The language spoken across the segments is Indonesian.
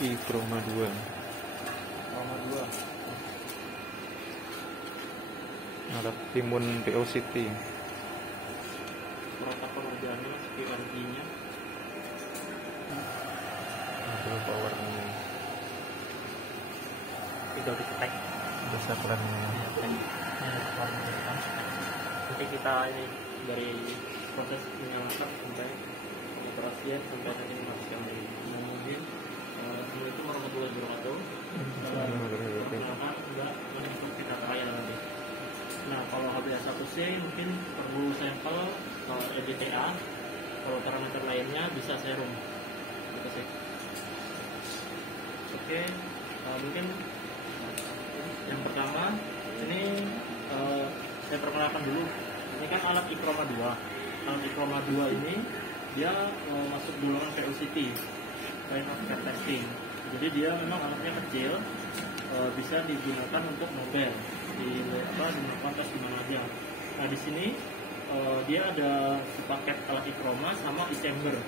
Chroma 2. Chroma 2. Alat timun PO City. Protap pengerjaannya, PRG-nya. Ada powernya. Tinggal diketek. Bisa kerennya. Nanti kita ini dari proses menyalakan sampai pengoperasian sampai nanti memastikan dari mungkin Assalamualaikum warahmatullahi wabarakatuh. Perkenalkan enggak untuk kita raya nanti. Nah kalau HBA1C mungkin perlu sampel EDTA. Kalau parameter lainnya bisa serum. Gitu sih. Oke, mungkin yang pertama ini saya perkenalkan dulu. Ini kan alat Chroma 2. Alat Chroma 2 ini dia masuk golongan POCT, Point of Care Testing. Jadi dia memang alatnya kecil, bisa digunakan untuk mobile di melakukan tes di mana aja. Nah di sini dia ada sepaket alat Chroma sama e-chamber.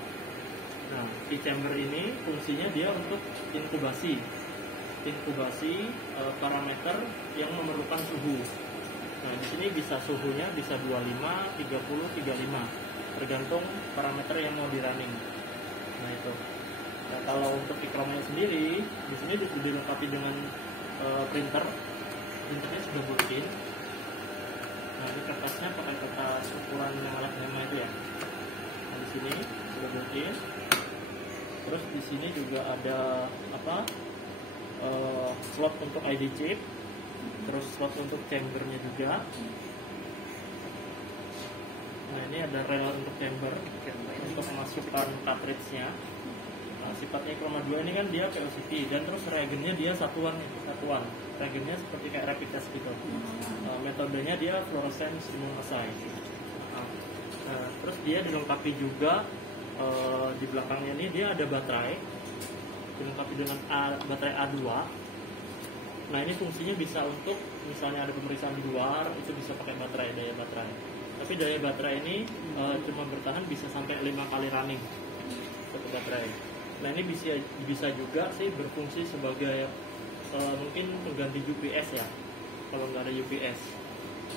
Nah e-chamber ini fungsinya dia untuk inkubasi parameter yang memerlukan suhu. Nah, di sini bisa suhunya bisa 25, 30, 35, tergantung parameter yang mau di running. Nah, itu. Nah, kalau untuk Chroma sendiri, di sini dilengkapi dengan printer. Printernya sudah built-in. Nah, ini kertasnya pakai kertas ukuran yang alat gamma itu ya. Nah, di sini sudah built-in. Terus di sini juga ada slot untuk ID chip. Terus slot untuk chambernya juga. Nah ini ada rel untuk chamber untuk memasukkan cartridge-nya. Nah, sifatnya Chroma 2 ini kan dia POCT dan terus reagennya dia satuan. Reagennya seperti kayak rapid test gitu. Metodenya dia fluorescence immun assay. Nah, terus dia dilengkapi juga di belakangnya ini dia ada baterai. Dilengkapi dengan baterai A2. Nah ini fungsinya bisa untuk misalnya ada pemeriksaan di luar itu bisa pakai daya baterai. Tapi daya baterai ini cuma bertahan bisa sampai 5 kali running satu baterai. Nah ini bisa juga sih berfungsi sebagai mungkin pengganti UPS ya kalau nggak ada UPS.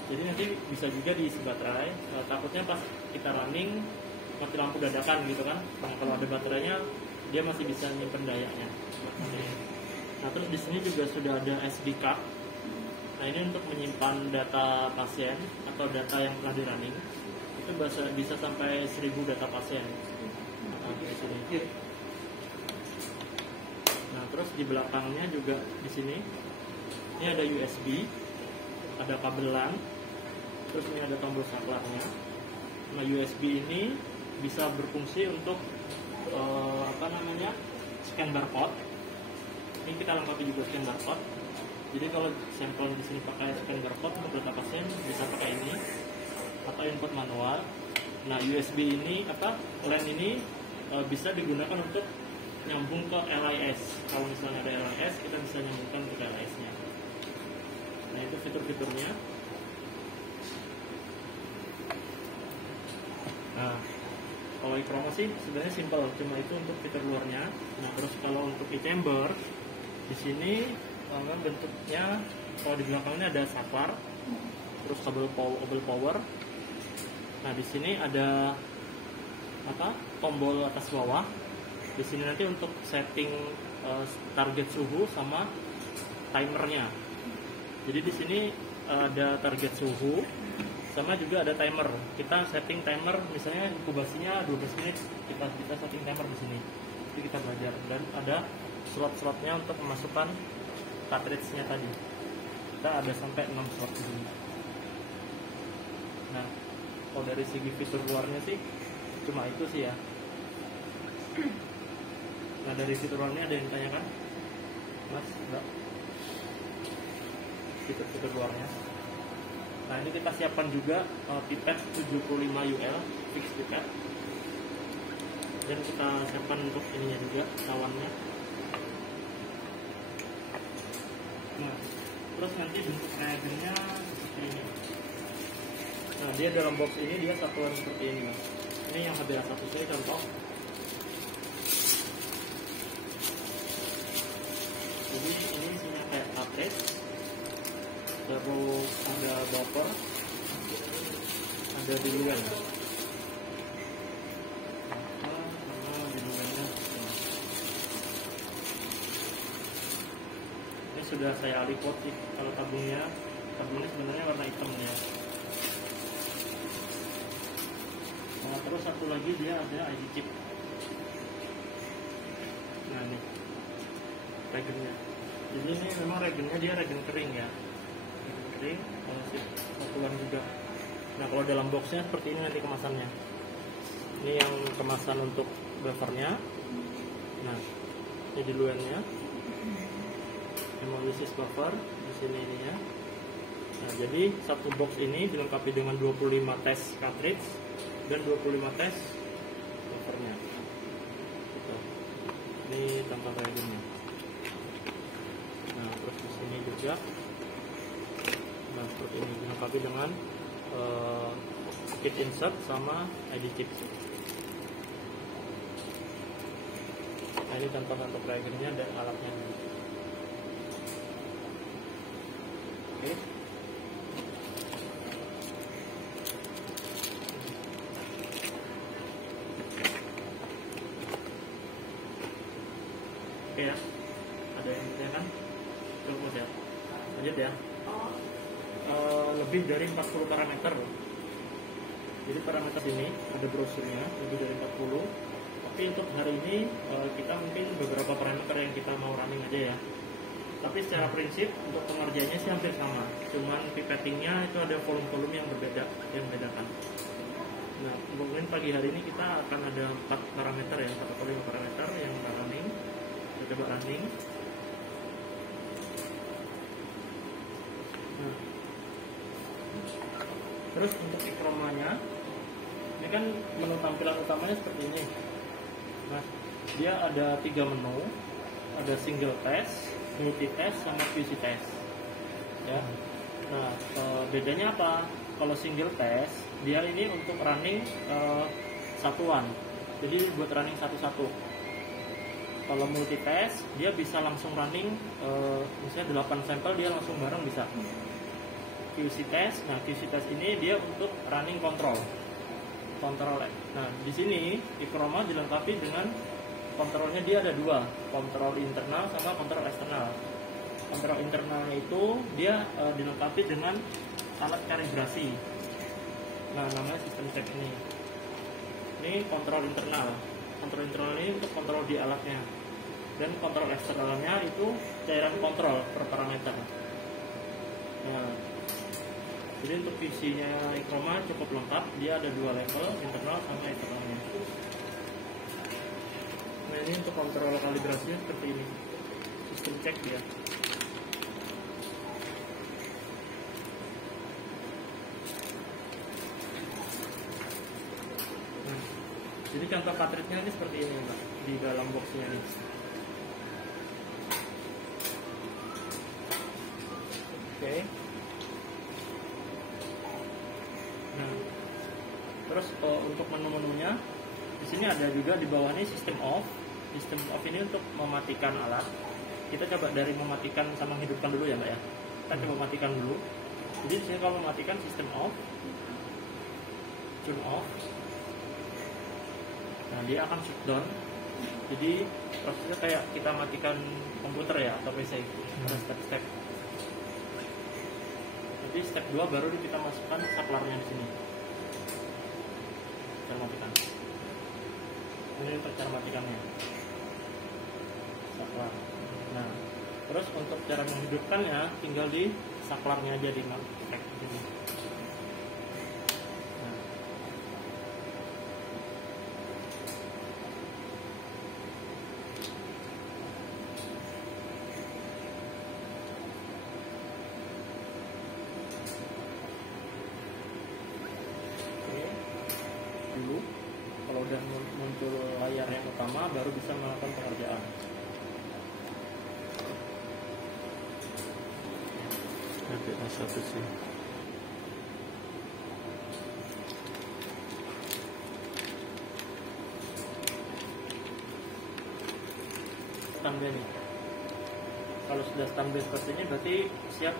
Jadi nanti bisa juga diisi baterai. Takutnya pas kita running mati lampu dadakan gitu kan. Nah, kalau ada baterainya dia masih bisa nyimpen dayanya. Nah terus di sini juga sudah ada SD card. Nah ini untuk menyimpan data pasien atau data yang pernah di running itu bisa sampai 1000 data pasien. Nah, di sini. Nah terus di belakangnya juga di sini ini ada USB, ada kabel LAN, terus ini ada tombol saklarnya. Nah USB ini bisa berfungsi untuk scan barcode. Ini kita lengkapi juga scan barcode. Jadi kalau sampel di sini pakai scan barcode untuk data pasien bisa pakai ini atau input manual. Nah USB ini LAN ini bisa digunakan untuk nyambung ke LIS. Kalau misalnya ada LIS kita bisa nyambungkan ke LIS-nya. Nah itu fitur-fiturnya. Nah kalau Chroma sih sebenarnya simple, cuma itu untuk fitur luarnya. Nah terus kalau untuk e-chamber di sini bentuknya kalau di belakangnya ada saklar, terus kabel power. Nah di sini ada tombol atas bawah. Di sini nanti untuk setting target suhu sama timernya. Jadi di sini ada target suhu sama juga ada timer. Kita setting timer misalnya inkubasinya 12 menit. Kita setting timer di sini. Jadi kita belajar dan ada slot-slotnya untuk memasukkan cartridge-nya tadi. Kita ada sampai 6 slot di sini. Nah, kalau dari segi fitur luarnya sih cuma itu sih ya. Nah, dari fitur luarnya ada yang ditanyakan? Mas, enggak? Fitur luarnya. Nah, ini kita siapkan juga pipet 75 UL fix pipet. Dan kita siapkan untuk ininya juga, cawannya. Nah, terus nanti bentuk reagennya seperti ini. Nah, dia dalam box ini dia satuan seperti ini. Ini yang HBA1C contoh. ada diluan. Karena diluannya ini sudah saya alipot sih. Kalau tabungnya sebenarnya warna hitam ya. Nah, terus satu lagi dia ada ID chip. Nah ini regennya. Jadi ini memang regennya dia regen kering ya. Regen kering, satuan juga. Nah kalau dalam boxnya seperti ini nanti kemasannya. Ini yang kemasan untuk buffernya. Nah ini diluannya. Hemolysis buffer di sini ininya. Nah jadi satu box ini dilengkapi dengan 25 tes cartridge dan 25 tes buffernya. Gitu. Ini tampak regennya. Nah terus di sini juga. Nah seperti ini dilengkapi dengan kit insert sama ID chip. Nah ini contoh-contoh regennya dan alatnya. Oke. Oke ya, ada yang ditanyakan? Cukup ya. Lanjut ya. Lebih dari 40 parameter. Jadi parameter ini ada brosurnya lebih dari 40. Tapi untuk hari ini kita mungkin beberapa parameter yang kita mau running aja ya. Tapi secara prinsip untuk pengerjaannya sih hampir sama. Cuman pipettingnya itu ada volume-volume yang berbeda, yang membedakan. Nah, mungkin pagi hari ini kita akan ada 4 parameter ya, 4 atau 5 parameter yang kita running. Kita coba running. Nah, terus untuk ikromanya, ini kan menu tampilan utamanya seperti ini. Nah, dia ada 3 menu, ada single test, multi test, sama QC test. Ya. Nah, bedanya apa? Kalau single test, dia ini untuk running satuan. Jadi buat running satu-satu. Kalau multi test, dia bisa langsung running misalnya 8 sampel dia langsung bareng bisa. QC test, nah QC test ini dia untuk running kontrol. Nah, di sini Ikroma dilengkapi dengan kontrolnya, dia ada 2, kontrol internal sama kontrol eksternal. Kontrol internalnya itu dia dilengkapi dengan alat kalibrasi. Nah, namanya sistem check ini. Ini kontrol internal. Kontrol internal ini untuk kontrol di alatnya. Dan kontrol eksternalnya itu cairan kontrol per parameter. Nah, jadi untuk visinya Ikroma cukup lengkap. Dia ada 2 level, internal sama eksternalnya. Nah, ini untuk kontrol kalibrasinya seperti ini. Sistem check dia. Nah, jadi contoh cartridge-nya ini seperti ini, Mbak, di dalam boxnya ini. Oke. Nah, terus untuk menu-menunya di sini ada juga di bawah ini sistem off. Sistem off ini untuk mematikan alat. Kita coba dari mematikan sama menghidupkan dulu ya, Mbak ya. Kita coba matikan dulu. Jadi di sini kalau mematikan sistem off, tune off. Nah, dia akan shutdown. Jadi prosesnya kayak kita matikan komputer ya atau PC. Ada step-step. Jadi step 2 baru kita masukkan saklarnya di sini. Cara matikan. Ini untuk cara matikannya. Saklar. Nah, terus untuk cara menghidupkannya tinggal di saklarnya aja di check ini. Nah. Dulu kalau udah muncul layar yang utama baru bisa melakukan pengerjaan. Ada satu sih. Standby nih. Kalau sudah standby seperti ini berarti siap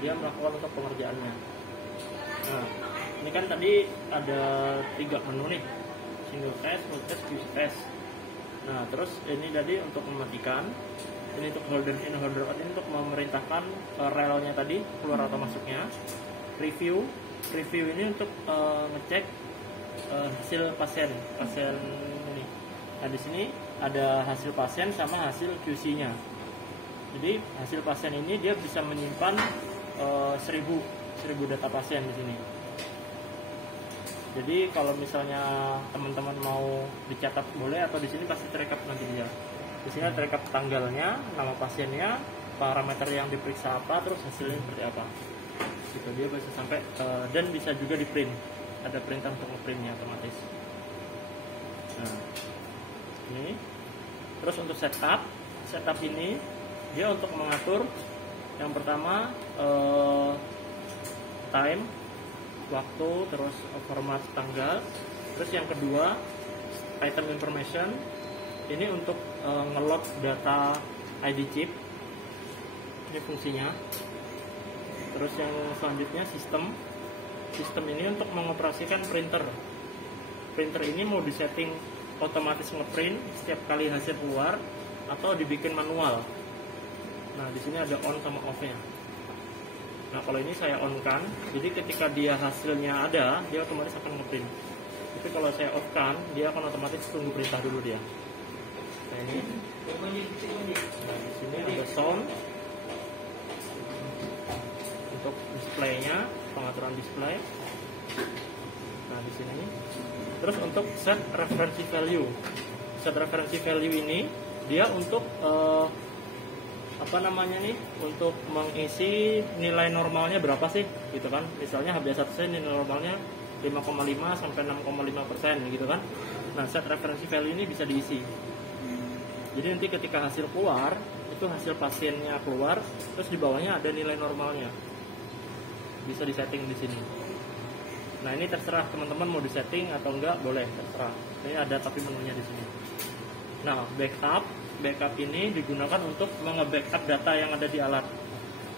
dia melakukan untuk pengerjaannya. Nah, ini kan tadi ada 3 menu nih, single test, multi test, QC test. Nah terus ini tadi untuk mematikan, ini untuk holder in, holder out, ini untuk memerintahkan relnya tadi keluar atau masuknya. Review ini untuk ngecek hasil pasien ini. Nah di sini ada hasil pasien sama hasil QC-nya. Jadi hasil pasien ini dia bisa menyimpan 1000 data pasien di sini. Jadi kalau misalnya teman-teman mau dicatat boleh, atau di sini pasti terekap nanti dia. Di sini terekap tanggalnya, nama pasiennya, parameter yang diperiksa apa, terus hasilnya seperti apa. Gitu dia bisa sampai dan bisa juga di print. Ada printer untuk ngeprintnya otomatis. Nah, ini. Terus untuk setup ini dia untuk mengatur yang pertama time, waktu, terus format tanggal. Terus yang kedua item information, ini untuk ngelot data ID chip, ini fungsinya. Terus yang selanjutnya sistem ini untuk mengoperasikan printer ini mau disetting otomatis ngeprint setiap kali hasil keluar atau dibikin manual. Nah di sini ada on sama off nya. Nah kalau ini saya on kan, jadi ketika dia hasilnya ada, dia otomatis akan ngeprint. Tapi kalau saya off kan, dia akan otomatis tunggu perintah dulu dia. Nah ini. Nah di sini ada sound untuk displaynya, pengaturan display. Nah di sini. Terus untuk set reference value. Set reference value ini dia untuk untuk mengisi nilai normalnya berapa sih gitu kan. Misalnya HbA1c nilai normalnya 5,5 sampai 6,5% gitu kan. Nah set reference value ini bisa diisi. Jadi nanti ketika hasil keluar, itu hasil pasiennya keluar, terus di bawahnya ada nilai normalnya, bisa disetting di sini. Nah ini terserah teman-teman mau disetting atau enggak, boleh, terserah. Ini ada tapi menunya di sini. Nah backup ini digunakan untuk nge-backup data yang ada di alat.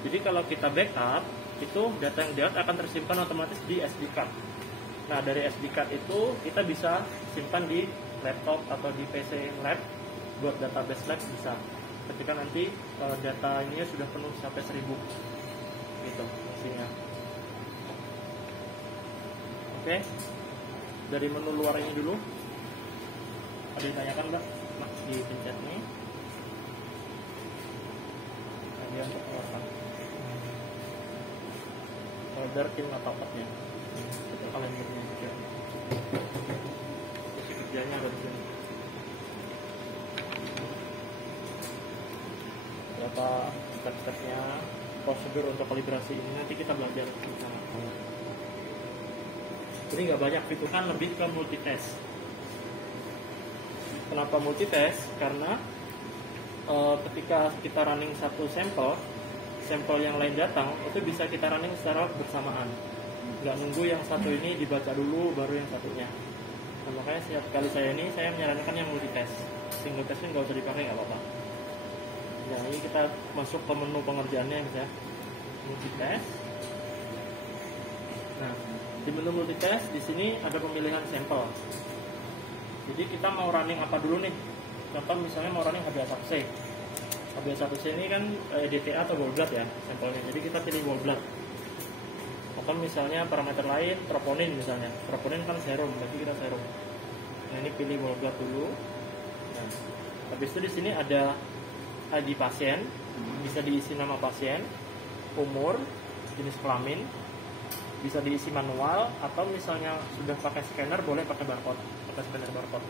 Jadi kalau kita backup, itu data yang di alat akan tersimpan otomatis di SD card. Nah dari SD card itu kita bisa simpan di laptop atau di PC lab, buat database lab bisa. Ketika nanti data ini sudah penuh sampai 1000 gitu fungsinya. Oke, dari menu luar ini dulu. Ada yang tanyakan Mbak? Nah, dipencet nih. Dia untuk keluarkan folder tim atau apa-nya. Itu kalendernya juga. Sesi kerjanya ada di sini. Berapa step-stepnya, prosedur untuk kalibrasi ini nanti kita belajar di sana. Jadi nggak banyak fitur, kan lebih ke multitest. Kenapa multitest? Karena ketika kita running satu sampel yang lain datang, itu bisa kita running secara bersamaan. Nggak nunggu yang satu ini dibaca dulu baru yang satunya. Nah, makanya setiap kali saya menyarankan yang multitest. Single testnya nggak usah dipakai, nggak apa-apa. Nah ini kita masuk ke menu pengerjaannya ya, multitest. Nah di menu multitest di sini ada pemilihan sampel. Jadi kita mau running apa dulu nih? Contoh misalnya mau running HbA1c. HbA1c ini kan DTA atau whole blood ya sampelnya. Jadi kita pilih whole blood. Atau misalnya parameter lain troponin misalnya. Troponin kan serum, berarti kita serum. Nah ini pilih whole blood dulu. Nah, habis itu di sini ada ID pasien, bisa diisi nama pasien, umur, jenis kelamin, bisa diisi manual, atau misalnya sudah pakai scanner boleh pakai barcode, pakai scanner barcode.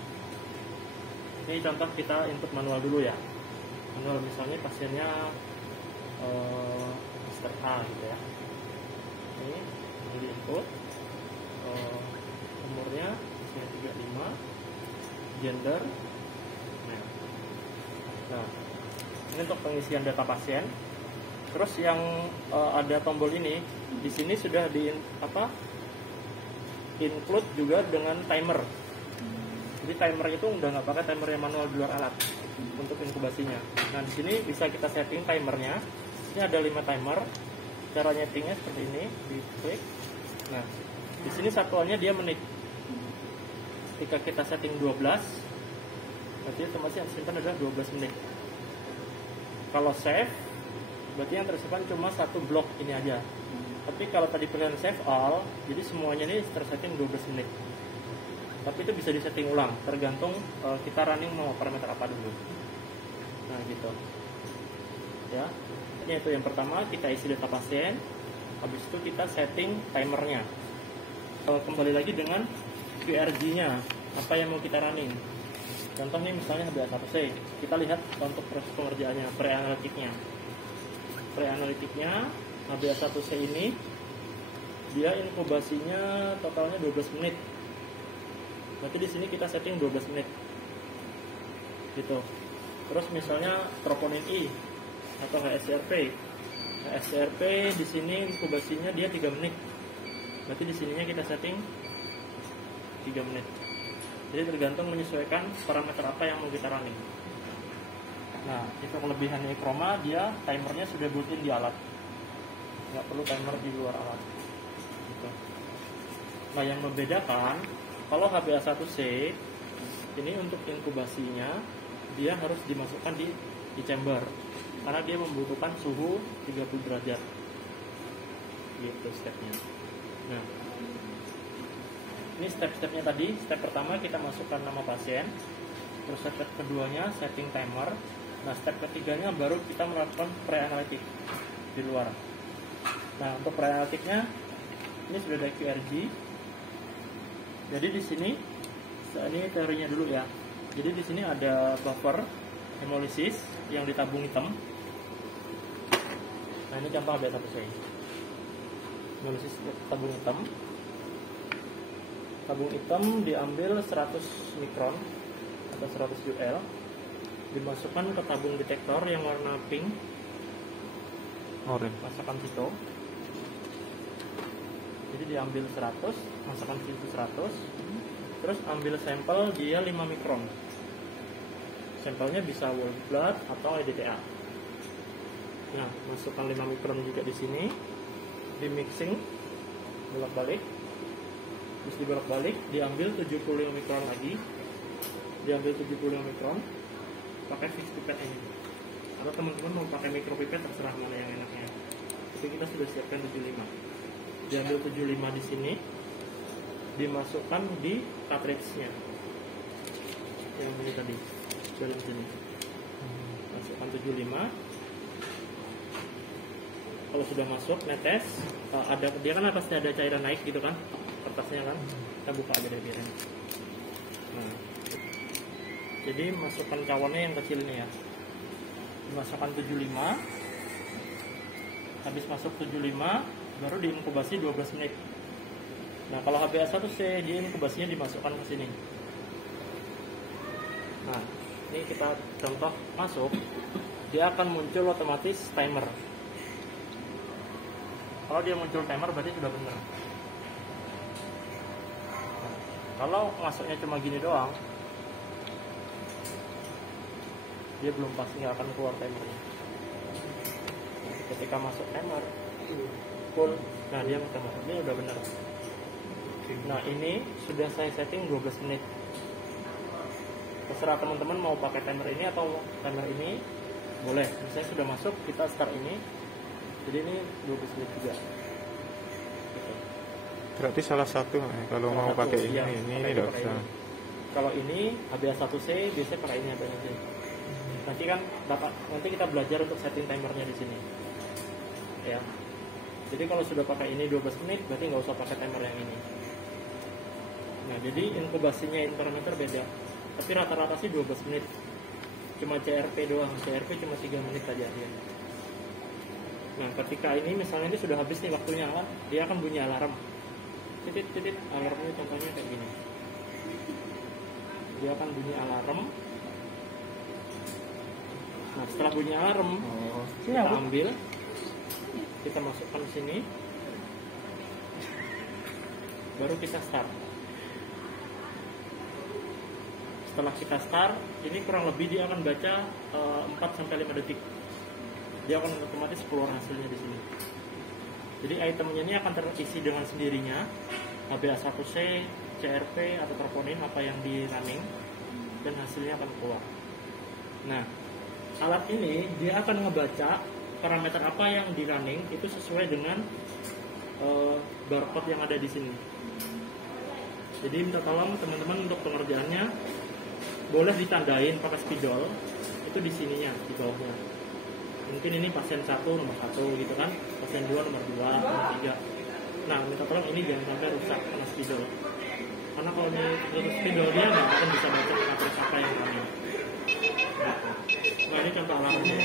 Ini contoh kita input manual dulu ya. Manual misalnya pasiennya Mr. A gitu ya. Ini di input umurnya 35, gender. Nah ini untuk pengisian data pasien. Terus yang ada tombol ini, di sini sudah include juga dengan timer. Jadi timer itu udah nggak pakai timer yang manual di luar alat untuk inkubasinya. Nah di sini bisa kita setting timernya. Ini ada 5 timer. Cara nyetingnya seperti ini, di klik. Nah Di sini satuannya dia menit. Ketika kita setting 12, berarti otomatis yang simpan adalah 12 menit. Kalau save, berarti yang tersimpan cuma satu blok ini aja. Tapi kalau tadi pilihan save all, jadi semuanya ini tersetting 12 menit. Tapi itu bisa disetting ulang, tergantung kita running mau parameter apa dulu. Nah gitu. Ya, ini itu yang pertama, kita isi data pasien. Habis itu kita setting timernya. Kembali lagi dengan QRG-nya, apa yang mau kita running. Contoh nih misalnya HbA1c, kita lihat untuk proses pengerjaannya, pre-analitiknya. Pre-analitiknya HbA1c ini dia inkubasinya totalnya 12 menit. Berarti di sini kita setting 12 menit. Gitu. Terus misalnya troponin I atau HSCRP. HSCRP di sini inkubasinya dia 3 menit. Berarti di sininya kita setting 3 menit. Jadi tergantung menyesuaikan parameter apa yang mau kita running. Nah, itu kelebihannya Chroma, dia timernya sudah built-in di alat. Nggak perlu timer di luar alat. Gitu. Nah, yang membedakan, kalau HbA1c, ini untuk inkubasinya, dia harus dimasukkan di chamber. Karena dia membutuhkan suhu 30 derajat. Gitu stepnya. Nah, ini step-stepnya tadi. Step pertama kita masukkan nama pasien. Terus step keduanya setting timer. Nah, step ketiganya baru kita melakukan pre-analitik di luar. Nah, untuk pre-analitiknya ini sudah ada QRG. Jadi di sini ini teorinya dulu ya. Jadi di sini ada buffer hemolysis yang ditabung hitam. Nah, ini contoh HbA1c. Hemolysis tabung hitam. Tabung hitam diambil 100 mikron atau 100 UL, dimasukkan ke tabung detektor yang warna pink, masukkan situ. Jadi diambil 100, masukkan situ 100, terus ambil sampel dia 5 mikron. Sampelnya bisa whole blood atau EDTA. Nah, masukkan 5 mikron juga di sini, di mixing, bolak-balik. Terus dibolak-balik, diambil 75 mikron lagi, diambil 75 mikron, pakai fixed pipette ini. Atau teman-teman mau pakai micropipette terserah mana yang enaknya. Tapi kita sudah siapkan 75. Diambil 75 di sini, dimasukkan di cartridge-nya. Yang ini tadi, dari sini. Masukkan 75. Kalau sudah masuk, netes, ada dia kan atasnya ada cairan naik gitu kan, kertasnya kan, kita buka aja dari biarnya. Nah, jadi masukkan cawannya yang kecil ini ya, dimasukkan 75. Habis masuk 75 baru diinkubasi 12 menit. Nah, kalau HbA1c dia inkubasinya dimasukkan ke sini. Nah, ini kita contoh masuk, dia akan muncul otomatis timer. Kalau dia muncul timer berarti sudah benar. Nah, kalau masuknya cuma gini doang, dia belum pasti nggak akan keluar timernya. Nah, ketika masuk timer full, nah dia timer, ini udah benar. Nah, ini sudah saya setting 12 menit. Terserah teman-teman mau pakai timer ini atau timer ini, boleh. Misalnya sudah masuk, kita start ini. Jadi ini 12 menit juga. Gitu. Berarti salah satu kalau mau pakai ini, ya, ini tidak usah. Kalau ini HbA1c biasanya pakai ini HbA1c. Nanti kan nanti kita belajar untuk setting timernya di sini. Ya. Jadi kalau sudah pakai ini 12 menit, berarti nggak usah pakai timer yang ini. Nah, jadi inkubasinya intermeter beda. Tapi rata-rata sih 12 menit. Cuma CRP doang. CRP cuma 3 menit saja dia. Nah, ketika ini misalnya ini sudah habis nih waktunya kan, dia akan bunyi alarm. Titit, alarmnya contohnya kayak gini. Dia akan bunyi alarm. Nah, setelah bunyi alarm, kita ambil, kita masukkan sini, baru kita start. Setelah kita start, ini kurang lebih dia akan baca 4-5 detik. Dia akan otomatis keluar hasilnya di sini. Jadi itemnya ini akan terisi dengan sendirinya HbA1c, CRP atau troponin apa yang di running, dan hasilnya akan keluar. Nah, alat ini dia akan ngebaca parameter apa yang di running itu sesuai dengan barcode yang ada di sini. Jadi minta tolong teman-teman untuk pengerjaannya boleh ditandain pakai spidol itu di sininya, di bawahnya. Mungkin ini pasien 1 nomor 1 gitu kan, pasien 2 nomor 2, nomor 3. Nah, minta tolong ini jangan sampai rusak karena spidol. Karena kalau ini rusak spidol dia nggak akan bisa baca matriks apa yang running. Nah, ini contoh alarmnya.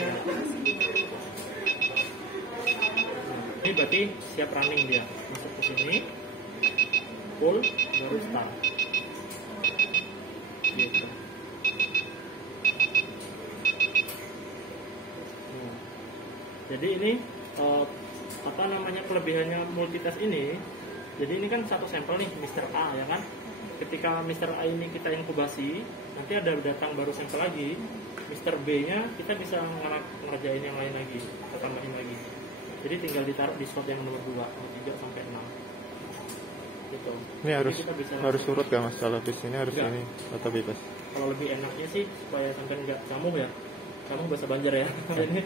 Ini berarti siap running dia. Masuk ke sini, full, baru start. Gitu. Jadi ini apa namanya kelebihannya multitest ini? Jadi ini kan satu sampel nih, Mr. A ya kan. Ketika Mr. A ini kita inkubasi, nanti ada datang baru sampel lagi. Mr. B-nya kita bisa ngerjain yang lain lagi, kita tambahin lagi. Jadi tinggal ditaruh di slot yang nomor 2, 3 sampai 6. Gitu. Ini harus surut gak mas? Kalau di sini harus enggak. ini atau bebas? Kalau lebih enaknya sih supaya sampai nggak camuh ya. Camuh bahasa Banjar ya. Ini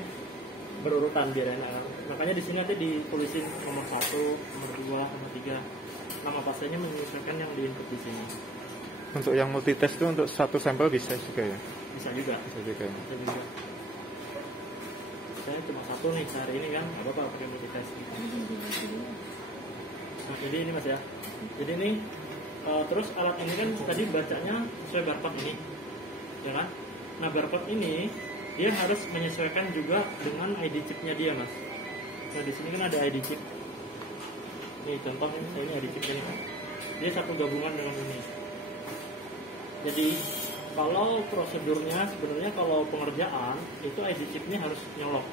berurutan biar enak. Makanya di sini nanti ditulisin nomor 1, nomor 2, nomor 3. Nama pasiennya menyesuaikan yang diinput di sini. Untuk yang multitest itu untuk satu sampel bisa juga ya? Bisa juga. Bisa juga. Bisa juga. Saya cuma 1 nih sehari ini kan, nggak apa-apa pakai multitest. Nah, jadi ini mas ya. Jadi ini terus alat ini kan tadi bacanya sesuai barcode ini, ya kan? Nah barcode ini dia harus menyesuaikan juga dengan ID chipnya dia mas. Nah di sini kan ada ID chip. Nih contoh ini ID chip ini kan. Dia satu gabungan dengan ini. Jadi kalau prosedurnya sebenarnya kalau pengerjaan itu ID chipnya harus nyolok.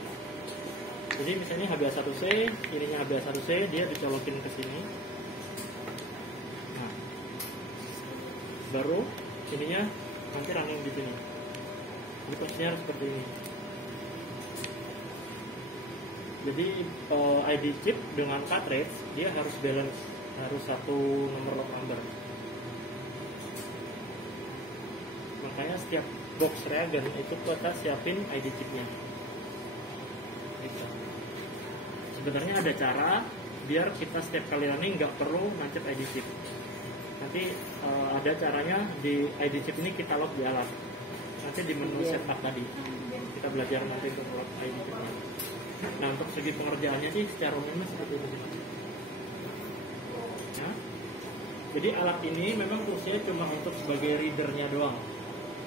Jadi misalnya HbA1c, ininya HbA1c, dia dicolokin ke sini. Nah, baru ininya nanti running di sini. Jadi posisinya harus seperti ini. Jadi ID chip dengan cartridge dia harus balance, harus satu nomor lot number. Makanya setiap box reagen itu kita siapin ID chipnya. Gitu. Sebenarnya ada cara biar kita setiap kali running nggak perlu nancep ID chip. Nanti ada caranya di ID chip ini kita lock di alat. Nanti di menu setup tadi kita belajar nanti untuk lock ID chipnya. Nah untuk segi pengerjaannya sih secara umumnya seperti itu. Ya. Jadi alat ini memang fungsinya cuma untuk sebagai readernya doang,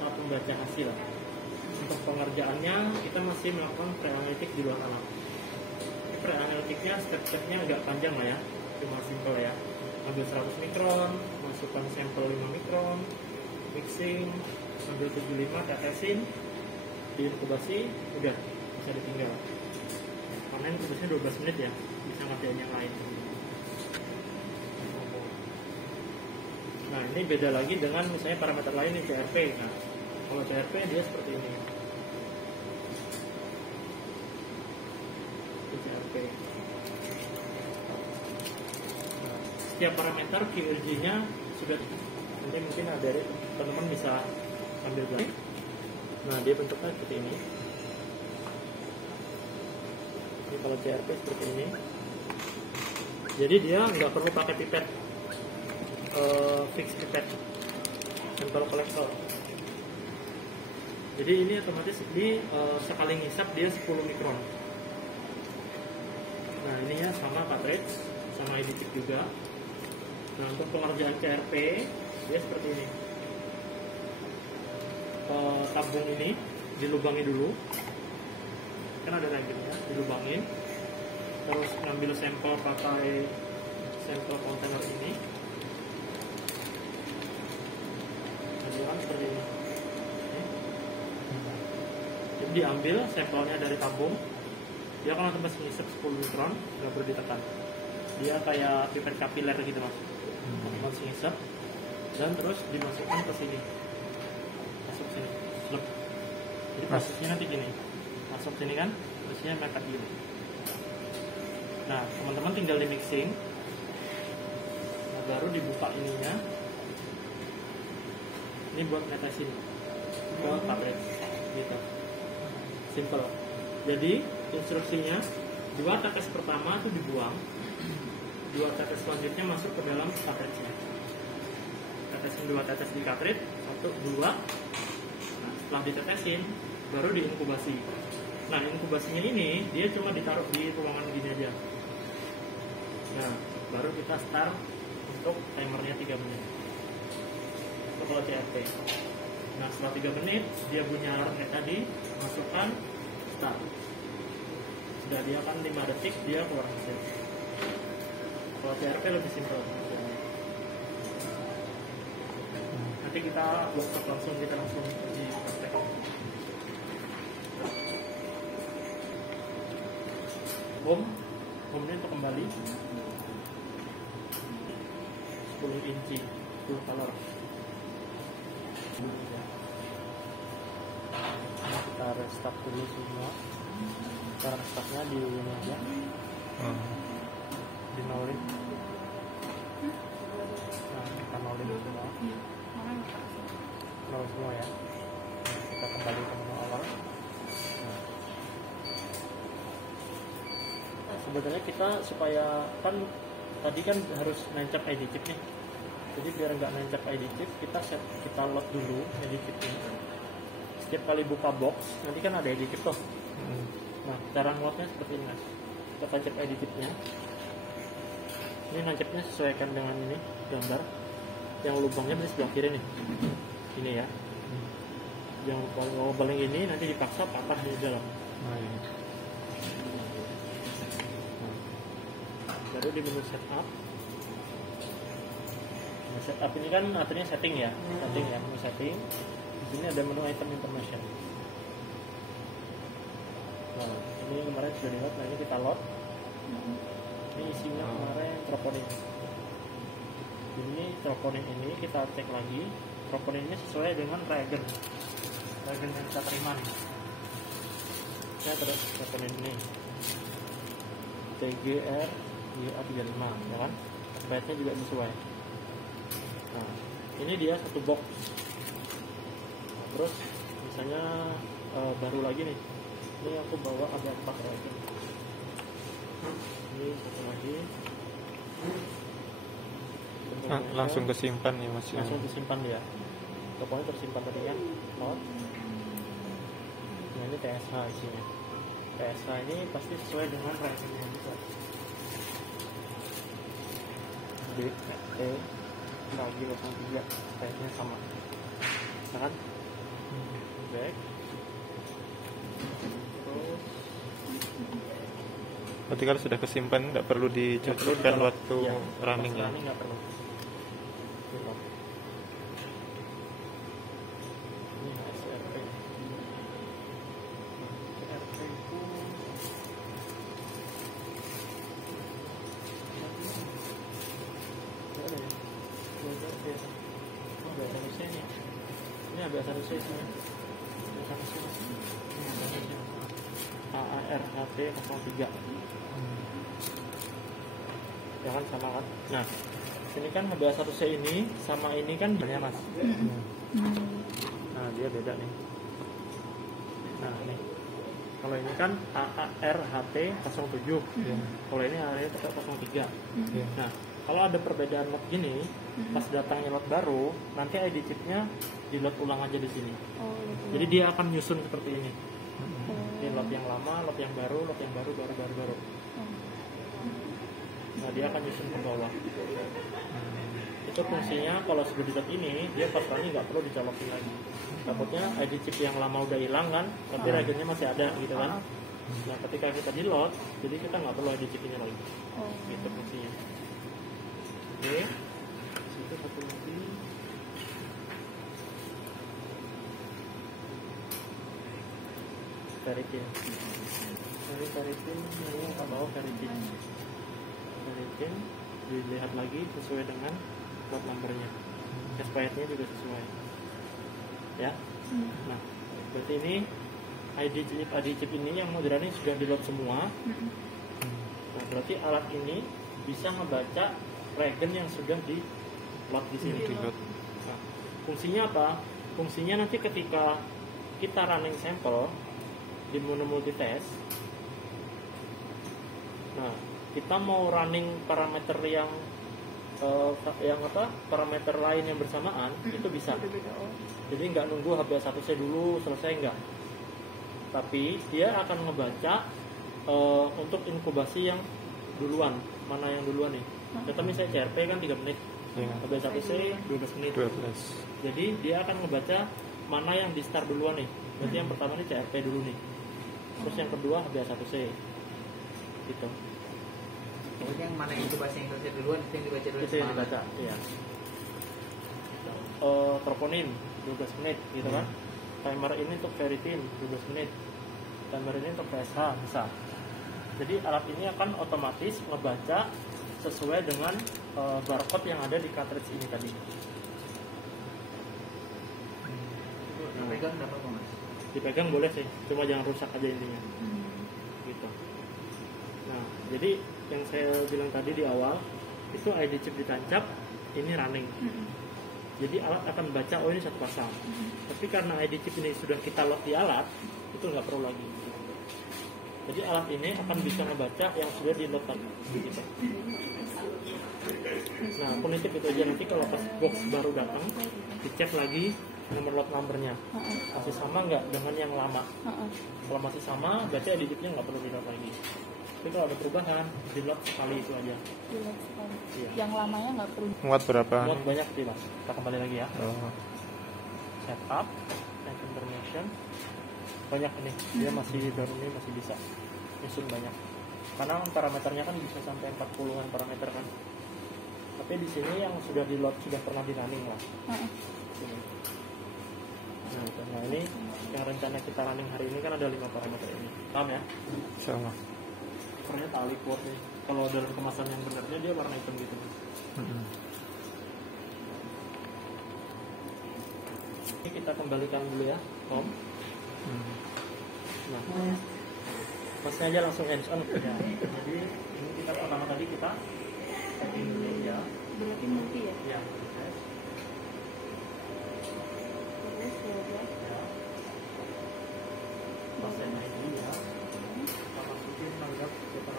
atau pembaca hasil. Untuk pengerjaannya kita masih melakukan pre-analitik di luar alat. Pre-analitiknya step-stepnya agak panjang lah ya, cuma simple ya. Ambil 100 mikron, masukkan sampel 5 mikron, mixing, ambil 75, tetesin, diinkubasi, udah bisa ditinggal. Karena inkubasinya 12 menit ya, bisa ngerjain yang lain. Nah ini beda lagi dengan misalnya parameter lain nih CRP. Nah kalau CRP dia seperti ini. CRP. Nah, setiap parameter QRG-nya sudah nanti mungkin ada teman-teman bisa ambil belajar. Nah dia bentuknya seperti ini. Ini kalau CRP seperti ini. Jadi dia nggak perlu pakai pipet. Fix pipet sampel kolektor. Jadi ini otomatis di sekali ngisap dia 10 mikron. Nah ininya sama cartridge, sama ID chip juga. Nah untuk pengerjaan CRP dia seperti ini. Tabung ini dilubangi dulu, kan ada reagennya, dilubangin. Terus ngambil sampel pakai sampel kontainer ini. Seperti ini. Jadi diambil sampelnya dari tabung, dia kan otomatis ngisep 10 mikron, nggak perlu ditekan. Dia kayak pipet kapiler gitu mas, otomatis ngisep, dan terus dimasukkan ke sini, masuk sini, slep. Jadi prosesnya nanti gini, masuk sini kan, prosesnya mepet gini. Nah teman-teman tinggal di mixing, baru dibuka ininya. Ini buat netesin ke cartridge gitu, simple. Jadi instruksinya 2 tetes pertama itu dibuang, 2 tetes selanjutnya masuk ke dalam cartridge-nya. Tetesin 2 tetes di cartridge, 1, 2. Nah, setelah ditetesin baru diinkubasi. Nah, inkubasinya ini dia cuma ditaruh di ruangan gini aja. Nah, baru kita start untuk timernya 3 menit. Itu kalau CRT. Nah, setelah 3 menit dia bunyi alarm kayak tadi, masukkan start. Sudah dia kan 5 detik dia keluar hasil. Kalau CRT lebih simpel. Nanti kita workshop langsung, kita langsung di praktek. Home-nya untuk kembali 10 inci, 10 color. Nah, kita restart dulu semua. Cara restartnya di ini aja, di nolin. Nah, kita nolin semua, nol semua ya. Kita kembali ke menu awal. Sebenarnya kita supaya kan tadi kan harus nancap ID chip nih, jadi biar nggak nancap ID chip kita load dulu ID chipnya. Setiap kali buka box nanti kan ada ID chip tuh. Nah, cara ngeloadnya seperti ini mas, kita tancap ID chipnya. Ini nancapnya sesuaikan dengan ini gambar yang lubangnya di sebelah kiri nih, ini ya. Yang paling ini nanti dipaksa patah di dalam. Baru di menu setup. Nah, setup ini kan artinya setting ya, menu setting. Di sini ada menu item information. Nah, ini kemarin sudah di load, nah ini kita load. Ini isinya kemarin troponin. Ini troponin ini kita cek lagi. Troponin ini sesuai dengan reagen yang kita terima nih. Saya terus troponin ini TGR YA35 ya kan, batnya juga sesuai. Nah, ini dia satu box. Terus misalnya baru lagi nih, ini aku bawa ada 4 lagi. Ini satu lagi. Langsung kesimpan nih mas. Langsung kesimpan dia. Pokoknya tersimpan tadi kan. Nah, ini TSH isinya. TSH ini pasti sesuai dengan reagennya juga. Lagi 03 kayaknya sama kan, back terus. Berarti kalau sudah kesimpan nggak perlu dicocokkan waktu ya, running ya? Running nggak perlu. Ini SRP. SRP itu ini ada harusnya isinya. AARHT 03 ya kan, sama kan. Nah, sini kan HB1C ini sama ini kan banyak mas. Nah, dia beda nih. Nah, nih kalau ini kan AARHT 07, kalau ini AARHT 03. Nah, kalau ada perbedaan lot gini, pas datangnya lot baru, nanti ID chipnya di load ulang aja di sini. Jadi dia akan nyusun seperti ini. Ini lot yang lama, lot yang baru, baru. Nah, dia akan nyusun ke bawah. Itu fungsinya kalau sudah di lot ini, dia pas running nggak perlu dicolokin lagi. Takutnya ID chip yang lama udah hilang kan, tapi reagennya masih ada gitu kan. Nah, ketika kita di load, jadi kita nggak perlu ID chipnya lagi. Itu fungsinya. Oke, situ satu lagi. Verifin. Ini verifin, ini nggak bawa verifin. Verifin dilihat lagi sesuai dengan lot numbernya. Expirednya juga sesuai. Ya. Nah, berarti ini ID chip ini yang modern ini sudah di load semua. Nah, berarti alat ini bisa membaca regen yang sudah di load di sini. Di-load. Nah, fungsinya apa? Fungsinya nanti ketika kita running sampel di mono multitest, nah kita mau running parameter yang parameter lain yang bersamaan itu bisa. Jadi nggak nunggu HbA1c dulu selesai, enggak. Tapi dia akan ngebaca untuk inkubasi yang duluan, mana yang duluan nih. Contoh misalnya CRP kan 3 menit, Ya. HbA1c 12 menit. 12. Jadi dia akan ngebaca mana yang di start duluan nih. Berarti yang pertama nih CRP dulu nih. Terus yang kedua HbA1c. Gitu. Jadi yang mana inkubasi yang selesai duluan itu yang dibaca dulu. Itu yang dibaca, iya. Troponin 12 menit gitu kan. Timer ini untuk ferritin 12 menit. Timer ini untuk PSH bisa. Jadi alat ini akan otomatis ngebaca sesuai dengan barcode yang ada di cartridge ini tadi. Pegang nggak apa-apa mas? Dipegang boleh sih, cuma jangan rusak aja intinya. Gitu. Nah, jadi yang saya bilang tadi di awal itu ID chip ditancap, ini running. Jadi alat akan baca, oh ini satu pasang. Tapi karena ID chip ini sudah kita load di alat, itu nggak perlu lagi. Jadi alat ini akan bisa ngebaca yang sudah di load tadi. Gitu. Nah, aku nitip itu aja, nanti kalau pas box baru datang, dicek lagi nomor lot numbernya masih sama nggak dengan yang lama. Kalau masih sama, berarti ID chipnya nggak perlu di load lagi. Tapi kalau ada perubahan, di load sekali itu aja. Iya. Yang lamanya nggak perlu. Muat berapa? Muat banyak sih mas. Kita kembali lagi ya. Oh. Setup and information banyak ini. Dia masih baru ini masih bisa nyusun banyak. Karena parameternya kan bisa sampai 40-an parameter kan. Tapi di sini yang sudah di load sudah pernah di running lah. Sini. Nah, itu. Nah ini yang rencana kita running hari ini kan ada 5 parameter ini. Paham ya? Sama. Warnanya tali kuat nih. Kalau dalam kemasan yang benarnya dia warna hitam gitu. Ini kita kembalikan dulu ya, Om. Nah, masnya aja langsung hands on. Ya. Jadi ini kita pertama tadi kita setting dulu ya. Berarti multi ya? Ya. Terus ya. Ya. Pasien ID ya. Kita masukin nanggap kita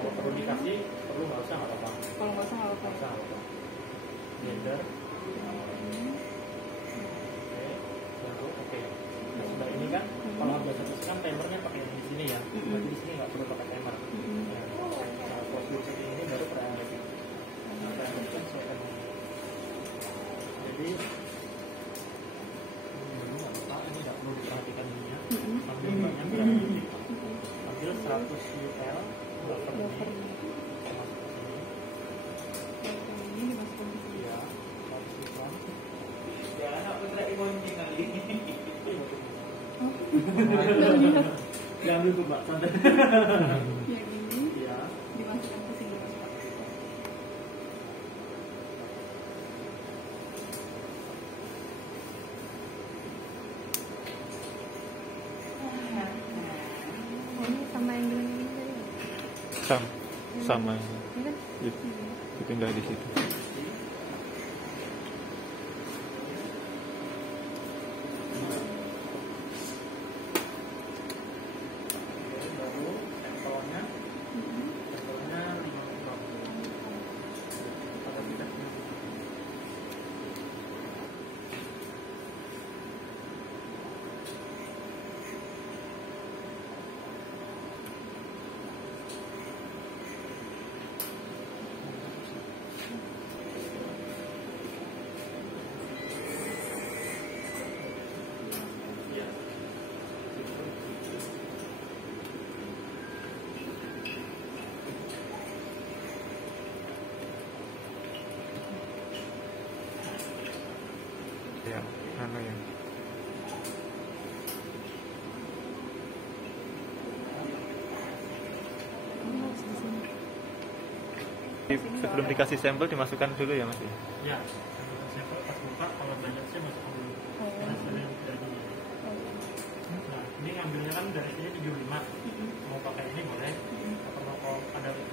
kalau perlu dikasih, perlu nggak usah nggak apa-apa. Kalau nggak usah nggak Nggak usah apa-apa. nggak apa-apa. Blender. Oke, baru oke. Nah, sudah ini kan, kalau harga satu kan timernya pakai yang di sini ya. Berarti di sini nggak perlu pakai timer. Nah, prosedur setting ini baru preamble. Nah, preamble kan sesuai. Jadi nggak apa-apa, ini nggak perlu diperhatikan ininya. Ambil banyak berarti. Ambil 100 UL buffer ini. Masuk ke sini. Ini dimasukkan ke sini. Iya, 100 UL. Jangan aku tidak mau tinggal ini. Jangan dulu mbak, santai. Yang ini Iya. dimasukkan ke sini. Oh, ini sama yang bilang ini tadi ya? Sama. Ini kan? Dipindah di situ. Baru sampelnya 50 gram. Kapasitasnya. Iya. Ya, anu ya. Ini harus di sini. Sebelum dikasih sampel dimasukkan dulu ya Mas. Ya. derajat saya masukkan dulu karena sudah derajatnya. Nah ini ngambilnya kan dari sini 75, mau pakai ini boleh, atau mau ada yang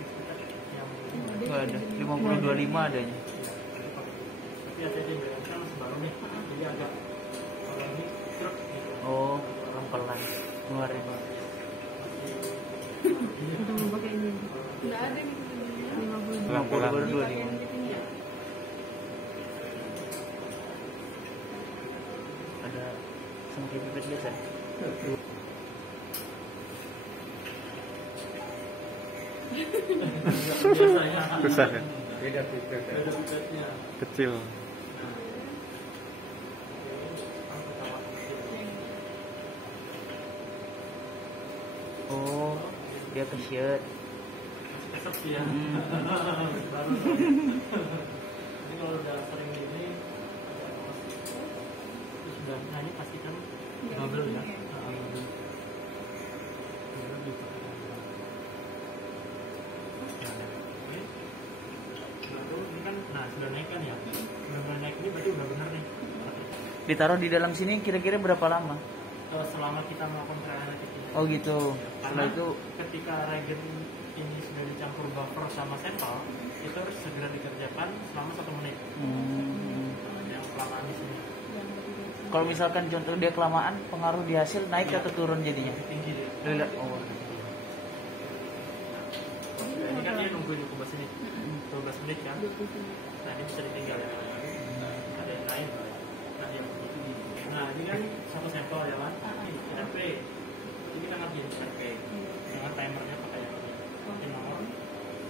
Nggak ada. 50-25 adanya. tapi ada yang kan masih baru nih, jadi agak kalau ini truk gitu. Oh, pelan ngeluarin. Udah mau pakai ini. Nggak ada nih. 50. Baru 25. Ada sama kayak pipet biasa. Biasanya Susah ya? beda pipetnya. Kecil. Oh, dia ke shirt. Tetap sih ya. Baru. Jadi kalau udah sering gini, terus udah nyanyi pasti kan double ya. Baru ini kan, nah sudah naik kan ya. Sudah naik ini berarti udah benar nih. Ditaruh di dalam sini kira-kira berapa lama? Selama kita melakukan trial itu. Oh gitu. Karena Setelah itu ketika reagen ini sudah dicampur buffer sama sampel, itu harus segera dikerjakan selama 1 menit. Yang kelamaan di sini kalau misalkan contoh dia kelamaan, pengaruh di hasil naik Iya. atau turun jadinya? tinggi dia. Oh. Nah, ini kan dia nunggu di kubas ini 12 menit kan. Nah ini bisa ditinggal ya. Ada yang lain. Nah yang begitu. Nah ini kan satu sampel ya kan. RP. Ini kita ngerjain RP. Dengan timernya pakai RP. Pakai nomor,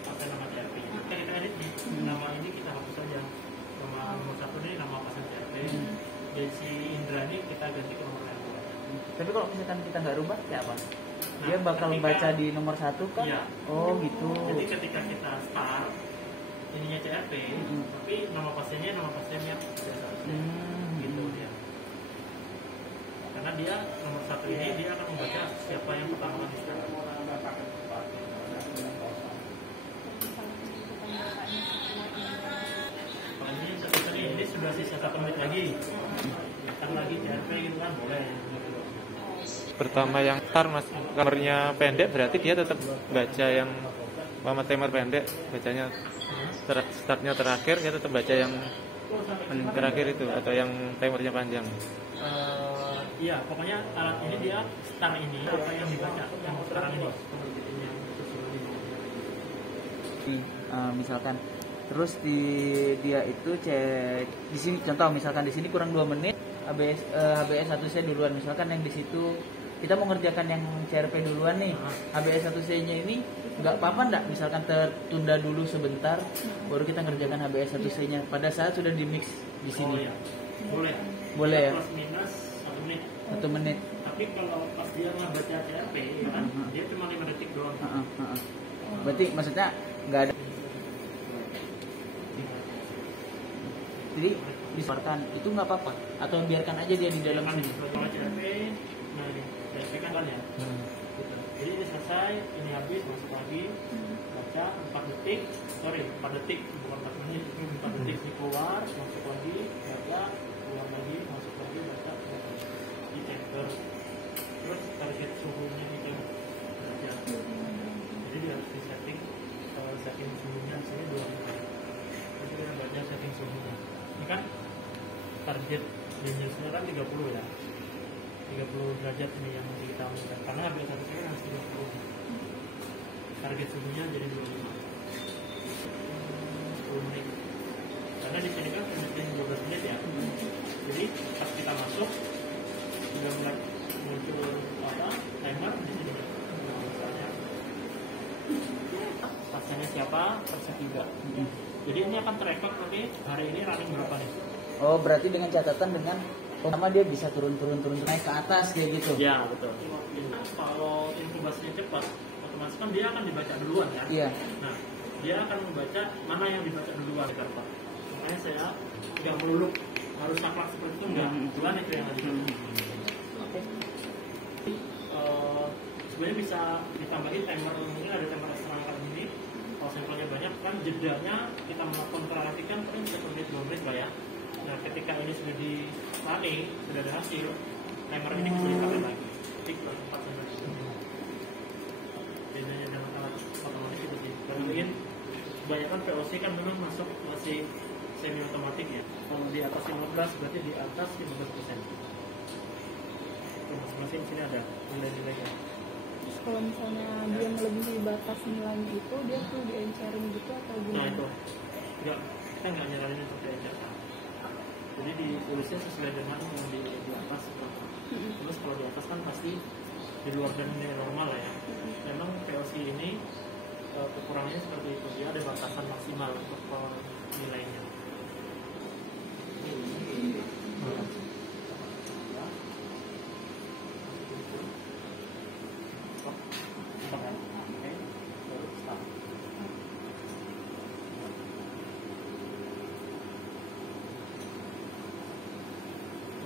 pakai nama RP. Kita edit nih. Nama ini kita hapus saja. Nama nomor 1 ini nama pasien RP. Jadi si Indra ini kita ganti ke nomor yang dua. Tapi kalau misalkan kita nggak rubah, ya apa? Nah, Dia bakal ketika- baca di nomor 1 kan? Iya. Oh gitu. Jadi ketika kita start ininya CRP, tapi nama pasiennya biasa. Gitu dia. Karena dia nomor 1 ini dia akan membaca siapa yang pertama kali start. Kalau ini sudah sisa 1 menit lagi. Kan lagi CRP gitu kan boleh. Pertama yang start mas, kamernya pendek berarti dia tetap baca yang lama timer pendek, bacanya startnya terakhir, dia tetap baca yang terakhir itu atau yang timernya panjang. Iya, pokoknya alat ini dia start ini apa yang dibaca yang sekarang ini. Misalkan terus dia itu cek di sini, contoh misalkan di sini kurang 2 menit, HBS 1C duluan, misalkan yang di situ kita mau ngerjakan yang CRP duluan nih, HBS 1C-nya ini nggak apa-apa nggak, misalkan tertunda dulu sebentar, baru kita ngerjakan HBS 1C-nya pada saat sudah di mix di Oh sini. iya, boleh. Boleh ya? Plus minus 1 menit. 1 menit. Tapi kalau pas dia ngebaca CRP, ya kan, dia cuma 5 detik doang. Berarti maksudnya nggak ada. Jadi disparkan itu nggak apa-apa atau biarkan aja dia di dalam Kan sini. kalau CRP, nah ini CRP kan ya. Gitu. Jadi ini selesai, ini habis, masuk lagi, baca 4 detik, 4 detik, bukan 4 menit, 4 detik ini keluar, masuk lagi, baca, keluar lagi, masuk lagi, baca, keluar lagi. Di enter. Terus target suhunya itu baca. Jadi dia harus di setting suhunya sini 2 menit. Jadi dia baca setting suhunya. Ini kan target jenisnya kan 30 ya. 30 derajat ini yang mesti kita amankan karena habis satu kali harus 30. Target suhunya jadi 25. 10 menit. Karena di sini kan penelitian 12 menit ya. Jadi pas kita masuk sudah mulai muncul timer di sini. Nah, misalnya pasiennya siapa, persetiga. Jadi ini akan terekod nanti hari ini running berapa nih? Oh berarti dengan catatan dengan pertama dia bisa turun naik ke atas kayak gitu. Ya betul. Nah, kalau inkubasinya cepat, otomatis kan dia akan dibaca duluan ya. Iya. Nah, dia akan membaca mana yang dibaca duluan Pak. Makanya saya nggak melulu harus saklek seperti itu enggak. Duluan itu yang ada. Oke. Sebenarnya bisa ditambahin timer, mungkin ada timer setengah kali ini. Kalau sampelnya banyak kan jedanya kita melakukan perhatikan paling 1 menit 2 menit lah ya. Nah, ketika ini sudah running, sudah ada hasil, timer ini bisa dipakai lagi. Tik per 4 sampai 10. Bedanya dengan alat otomatis itu sih. Kemudian kebanyakan POC kan memang masih semi otomatis ya. Kalau di atas 15 berarti di atas 15%. Masing-masing sini ada nilai-nilainya. Terus kalau misalnya dia melebihi batas nilainya itu, dia tuh di-encarin gitu atau Nah gimana? itu, kita nggak nyaranin untuk diajarkan. Jadi ditulisnya sesuai dengan yang di atas berapa. Terus kalau di atas kan pasti di luar dari nilai normal lah ya. Memang POC ini kekurangannya seperti itu, dia ada batasan maksimal untuk nilainya.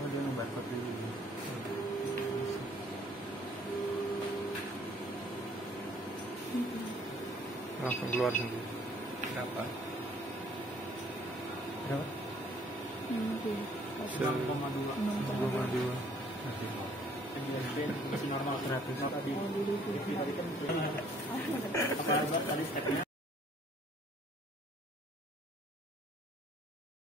Oh, dia nge-barcode dulu. Langsung keluar sendiri. Berapa? Berapa? Oke. 6,2. 6,2. Masih normal 100 tadi. Oh, dulu itu. Tadi kan apa tadi stepnya?